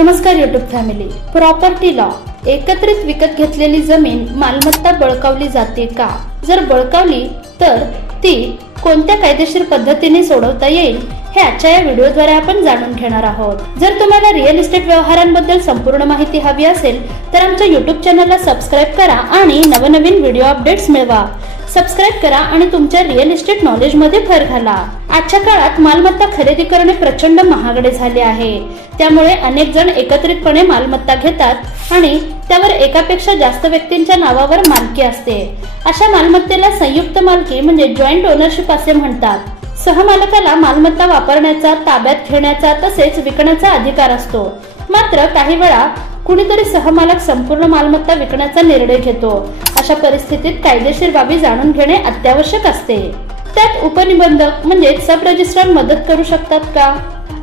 नमस्कार YouTube family. Property law, एकत्रित विकत घेतलेली जमीन मालमत्ता बळकावली जाते का? जर बळकावली तर ती कोणत्या कायदेशीर पद्धतीने सोडवता येईल हे आजच्या या व्हिडिओद्वारे आपण जाणून घेणार आहोत। जर तुम्हाला रिअल इस्टेट व्यवहारांबद्दल संपूर्ण माहिती हवी असेल तर आमच्या यूट्यूब चॅनलला सबस्क्राइब करा आणि नवनवीन व्हिडिओ अपडेट्स मिळवा। सबस्क्राइब करा आणि तुमच्या रिअल इस्टेट नॉलेज मध्ये भर घाला। आजच्या काळात मालमत्ता खरेदी करणे प्रचंड महागडे झाले आहे, त्यामुळे अनेक जण एकत्रितपणे मालमत्ता घेतात आणि त्यावर एकापेक्षा जास्त व्यक्तींच्या नावावर मालकी असते। अशा मालमत्तेला संयुक्त मालकी म्हणजे जॉइंट ओनरशिप असे म्हणतात। सहमालकाला मालमत्ता वापरण्याचा, ताब्यात घेण्याचा तसेच विकण्याचा अधिकार असतो। मात्र काही वेळा कुणीतरी सहमालक संपूर्ण मालमत्ता विकण्याचा निर्णय घेतो। अशा परिस्थितीत कायदेशीर बाबी जाणून घेणे अत्यावश्यक असते। त्यात उपनिबंधक म्हणजे सब रजिस्ट्रार मदत करू शकतात का?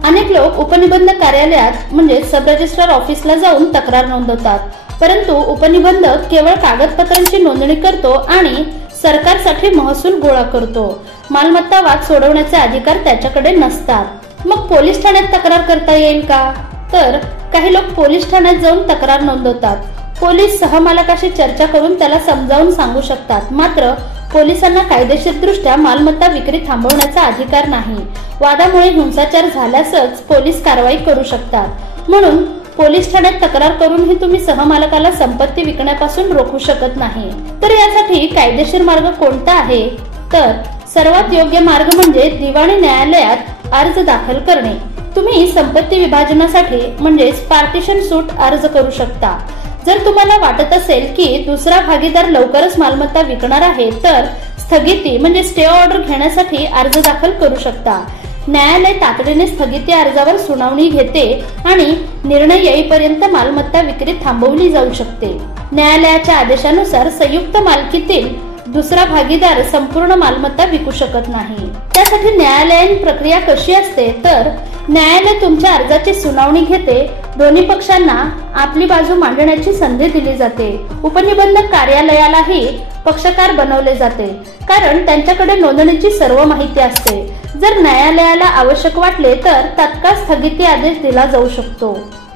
अनेक लोक उपनिबंधक कार्यालयात म्हणजे सब रजिस्ट्रार ऑफिसला जाऊन तक्रार नोंदवतात, परंतु उपनिबंधक केवळ कागदपत्रांची नोंदणी करतो आणि सरकारसाठी महसूल गोळा करतो। मालमत्ता वाद सोडवण्याचे अधिकार त्याच्याकडे नसतात। मग पोलीस ठाण्यात तक्रार करता येईल का? तर काही लोक पोलीस ठाण्यात जाऊन तक्रार नोंदवतात। पोलीस सहमालकाशी चर्चा करून त्याला समजावून सांगू शकतात, मात्र पोलिसांना कायदेशीरदृष्ट्या मालमत्ता विक्री थांबवण्याचा अधिकार नाही। वादामुळे हिंसाचार झाल्यासच पोलीस कारवाई करू शकतात, म्हणून पोलीस ठाण्यात तक्रार करूनही तुम्ही सहमालकाला संपत्ती विकण्यापासून रोखू शकत नाही। तर यासाठी कायदेशीर मार्ग कोणता आहे? तर सर्वात योग्य मार्ग म्हणजे दिवाणी न्यायालयात अर्ज दाखल करणे। तुम्ही संपत्ती विभाजनासाठी म्हणजे पार्टिशन सूट अर्ज करू शकता। जर तुम्हाला वाटत असेल की दुसरा भागीदार लवकरच मालमत्ता विकणार आहे तर स्थगिती म्हणजे स्टे ऑर्डर घेण्यासाठी अर्ज दाखल करू शकता। न्यायालय तातडीने स्थगिती अर्जावर सुनावणी घेते आणि निर्णय येईपर्यंत मालमत्ता विक्री थांबवली जाऊ शकते। न्यायालयाच्या आदेशानुसार संयुक्त मालकीतील दुसरा भागीदार संपूर्ण मालमत्ता विकू शकत नाही। त्यासाठी न्यायालयीन प्रक्रिया कशी असते तर न्यायालय तुमच्या अर्जाची सुनावणी घेते, दोन्ही पक्षांना आपली बाजू मांडण्याची संधी दिली जाते। उपनिबंधक कार्यालयालाही पक्षकार बनवले जाते, कारण त्यांच्याकडे नोंदणीची सर्व माहिती असते। जर न्यायालयाला आवश्यक वाटले तर तात्काळ स्थगिती आदेश दिला जाऊ शकतो।